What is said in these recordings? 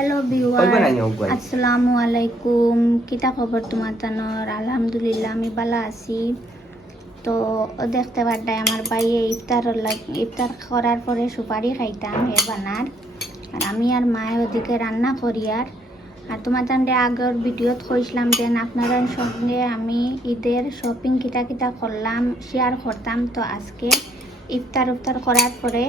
Hello viewer আসসালামু আলাইকুম কিতা খবর তোমার তানোর আলহামদুলিল্লাহ আমি ভালো আছি তো দেখতে পারটাই আমার বাইয়ে ইফতার লাগ- ইফতার করার পরে সুপারি খাইতাম হে বানার আর আমি আর মায়ে ওদিকে রান্না করি আর আর তোমার তান্ডে আগের ভিডিওত কইছিলাম যে আপনার সঙ্গে আমি ঈদের শপিং কিটা কিটা করলাম শেয়ার করতাম তো আজকে ইফতার উফতার করার পরে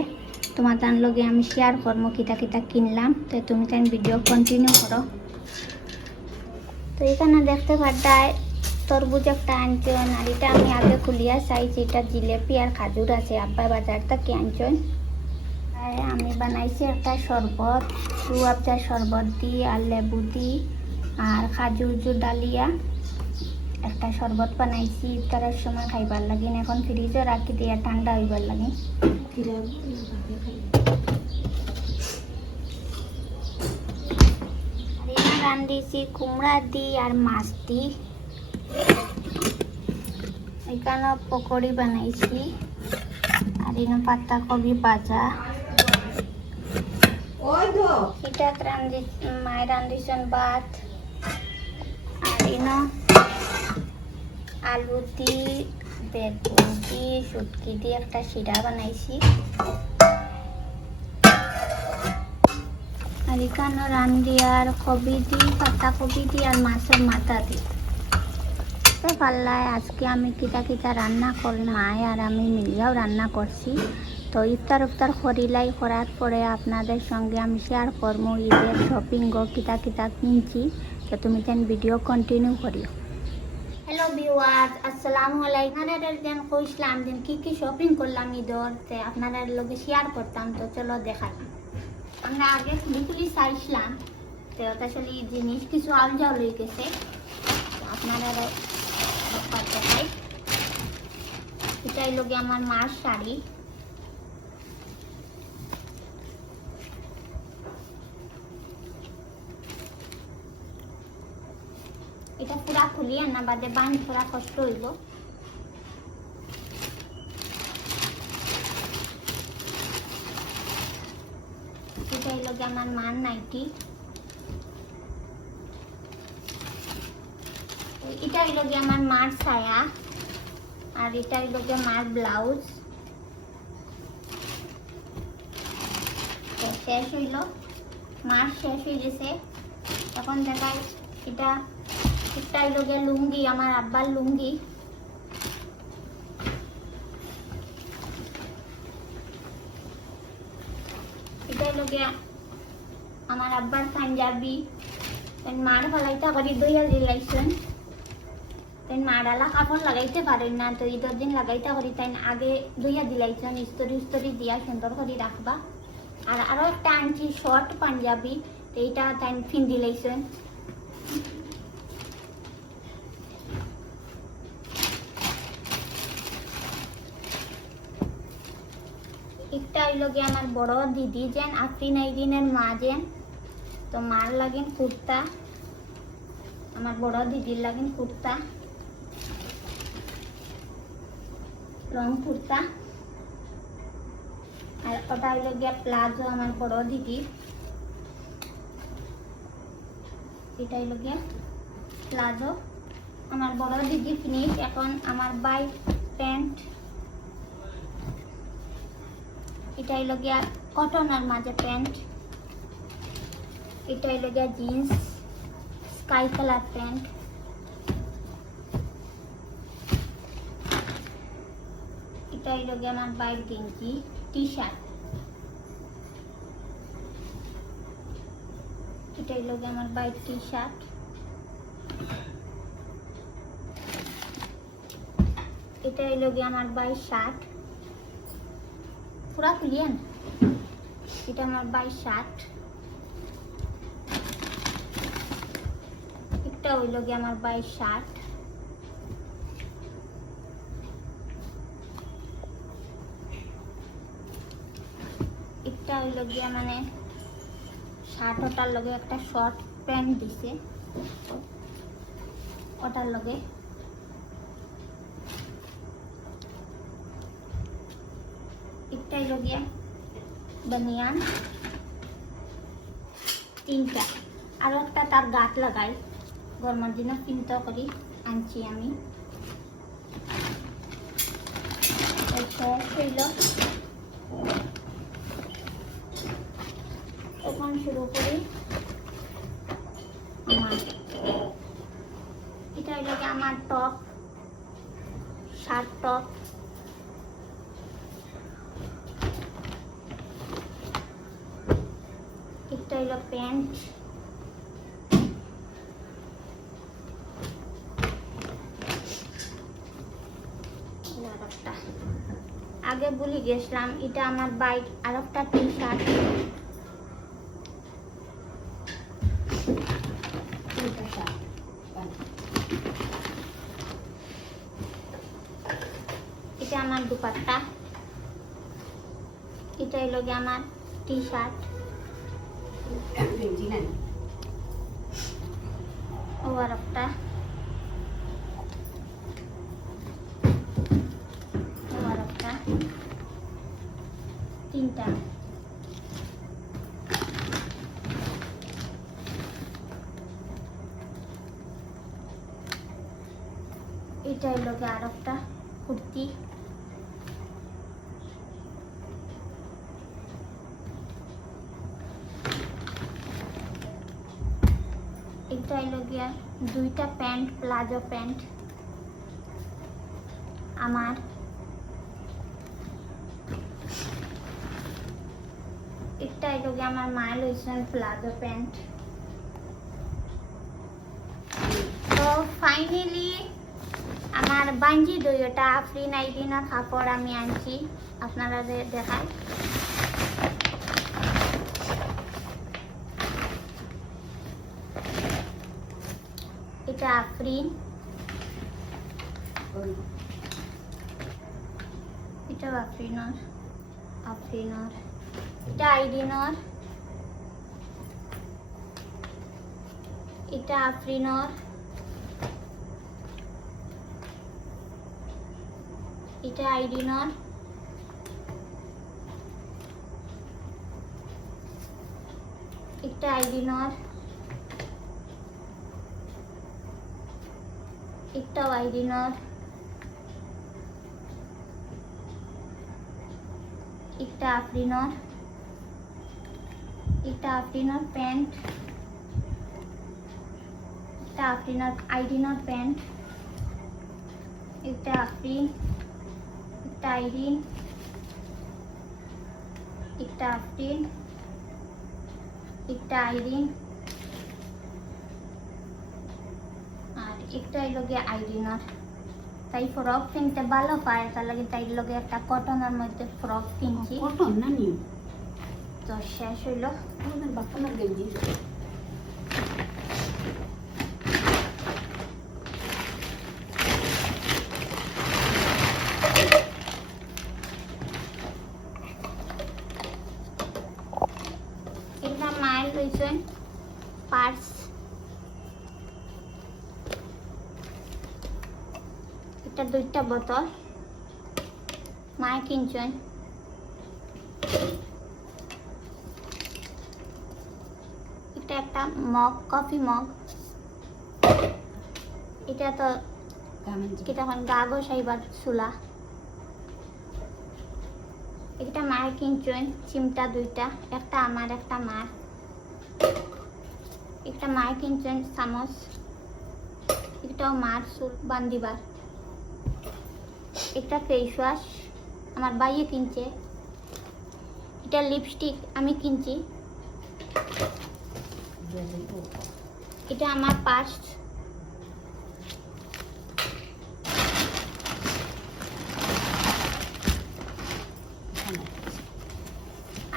তোমার তার লগে আমি শেয়ার করব কিতা কিতা কিনলাম। তো তুমি তাই ভিডিও কন্টিনিউ করো। তো এখানে দেখতে পারতায় তরমুজ একটা আনছেন আর এটা আমি আগে খুলিয়া চাইছি, এটা জিলেপি আর খাজুর আছে। আব্বা বাজার থেকে আনছেন আমি বানাইছি একটা শরবত রুয়াবজার শরবত দি, আর লেবু দি, আর খাজুর জু ডালিয়া। একটা শরবত বানাইছি, ইফতারের সময় খাইবার লাগিন এখন ফ্রিজও রাখি দিয়া, ঠান্ডা হইবার লাগে আর এখানে রান্ধিছি কুমড়া দি আর মাছ দি। এখানে পকোড়ি বানাইছি। আর এখানে পাতা কবি ভাজা এটা রান্ধি মায়ের রান্ধিছেন ভাত। আর এখানে আলু দি শুটকি দিয়ে একটা শিরা বানাইছি। আর এখানে রান্ধি আর কবি দি পাতা কবি দি আর মাছের মাথা দি তো পাল্লায় আজকে আমি কিতা কিতা রান্না করি মায় আর আমি মিলিয়াও রান্না করছি। তো ইফতার উফতার করিলাই, করার পরে আপনাদের সঙ্গে আমি শেয়ার করব ঈদের শপিং গো কিতা কিতা কিনছি। তো তুমি তেন ভিডিও কন্টিনিউ করিও। হ্যালো বিওয়াজ আসসালামু আলাইকুম আপনারা যেন কইছিলাম দিন কি কি শপিং করলাম ঈদর তে আপনারা লগে শেয়ার করতাম, তো চলো দেখালাম আমরা আগে খুলি খুলি চাইছিলাম তো আসলে জিনিস কিছু আল যাও লই গেছে। আপনারা দেখাই। এটাই লগে আমার মার শাড়ি। এটা পুরা খুলি আর না বাদে বান পুরা কষ্ট হইব এটা হইল গিয়ে আমার মান নাইটি। এটা হইল গিয়ে আমার মার ছায়া। আর এটা হইল গিয়ে মার ব্লাউজ। শেষ হইল। মার শেষ হয়ে গেছে। এখন দেখায় এটা হইল গিয়ে লুঙ্গি, আমার আব্বার লুঙ্গি। এটা আমার আব্বার পাঞ্জাবি। মার ফলাইতা করি দইয়া দিলাইছেন তেন মারালা কাপড় লাগাইতে পারেন না, তো ঈদের দিন লাগাইতা করি তাই আগে দইয়া দিলাইছেন ইস্তরি ইস্তরি দিয়া সুন্দর করে রাখবা। আর আরও একটা আনছি শর্ট পাঞ্জাবি এইটা তাই ফিন দিলাইছেন হইল গিয়ে আমার বড় দিদি যেন আফরিন আইদিনের মা যেন। তো মার লাগেন কুর্তা। আমার বড় দিদির লাগেন কুর্তা। রং কুর্তা। আর ওটা হইল গিয়া প্লাজো আমার বড় দিদি। এটা হইল গিয়া প্লাজো। আমার বড় দিদি ফিনিশ এখন আমার বাই প্যান্ট। এটা হইল গিয়া কটনের মাঝে প্যান্ট এটা হইল গিয়া জিন্স স্কাই কালার প্যান্ট এটা হইল গিয়া আমার বাইর গেঞ্জি টি শার্ট এটা হইল গিয়া আমার বাইর টি শার্ট এটা হইল গিয়া আমার বাই শার্ট পুরা ক্লিয়ার এটা আমার বাই শার্ট একটা হইল গিয়ে আমার বাই শার্ট একটা হইল গিয়া মানে শার্ট ওটার লগে একটা শর্ট প্যান্ট দিছে। ওটার লগে গিয়া বানিয়ান তিনটা আর একটা তার গাত লাগাই গরমের দিনে চিন্তা করি আনছি আমি তখন শুরু করি আমার এটা হইল কি আমার টপ শার্ট টপ হইল প্যান্ট। আগে বলি গেছিলাম, এটা আমার বাইক, আর একটা টি শার্ট এটা আমার দুপাট্টা। এটা গিয়ে আমার টি শার্ট গেঞ্জি নাই ও আর একটা এটা হইল গিয়ে আর একটা কুর্তি। এটা দুইটা প্যান্ট, প্লাজো প্যান্ট। আমার এটা হইল গিয়া আমার মায়ের লইছেন প্লাজো প্যান্ট। তো ফাইনালি আমার বাঞ্জি দইটা আফরিন আইডিনার কাপড় আমি আনছি। আপনারা দেখায়। আফরিন। এটা আফরিনর আফরিনর। এটা আইডিনর এটা আফরিনর। এটা আইডিনর এটা আইডিনর একটা আইডিনর একটা আফরিনর একটা আফরিনর প্যান্ট একটা আফরিনর আইডিনর প্যান্ট একটা আফরিন একটা আইডিন একটা আফরিন একটা একটা এই লগে আইডিনার তাই ফ্রক কিনতে ভালো পায় তার লাগে তাই লগে একটা কটনের মধ্যে ফ্রক কিনছি। কটন না নিউ? তো শেষ হইল। আমাদের বাপনার গেঞ্জি এটা মায়ের লইছেন পার্স এটা দুইটা বোতল। মায়ে কিনছেন এটা একটা মগ কফি মগ। এটা তো এটা এখন গাগো সাইবার চুলা। এটা মায়ের কিনছেন চিমটা দুইটা একটা আমার একটা মার। একটা মায়ের কিনছেন চামচ। একটাও মার চুল বান্দিবার। একটা ফেস ওয়াশ আমার বাইয়ে কিনছে। এটা লিপস্টিক আমি কিনছি। এটা আমার পার্স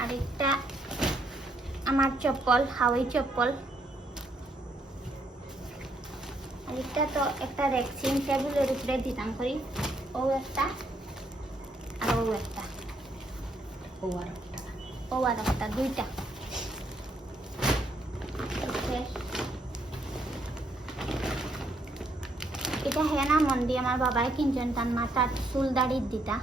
আরেকটা আমার চপ্পল, হাওয়াই চপ্পল। আরেকটা তো একটা রেক্সিন টেবিলের উপরে দিতাম করি। ও একটা আর ও একটা ও আর একটা ও আর একটা দুইটা এটা হেনা মন্দি আমার বাবাই কিনছেন তার মাথার চুল দাড়ির দিতা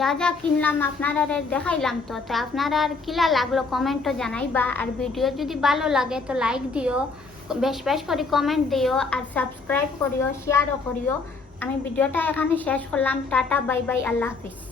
যা যা কিনলাম আপনারা দেখাইলাম তো তো আপনারা আর কিলা লাগল কমেন্টও জানাইবা আর ভিডিও যদি ভালো লাগে তো লাইক দিও বেশ বেশ করে কমেন্ট দিও আর সাবস্ক্রাইব করিও শেয়ারও করিও। আমি ভিডিওটা এখানে শেষ করলাম। টাটা বাই বাই আল্লাহ হাফিজ।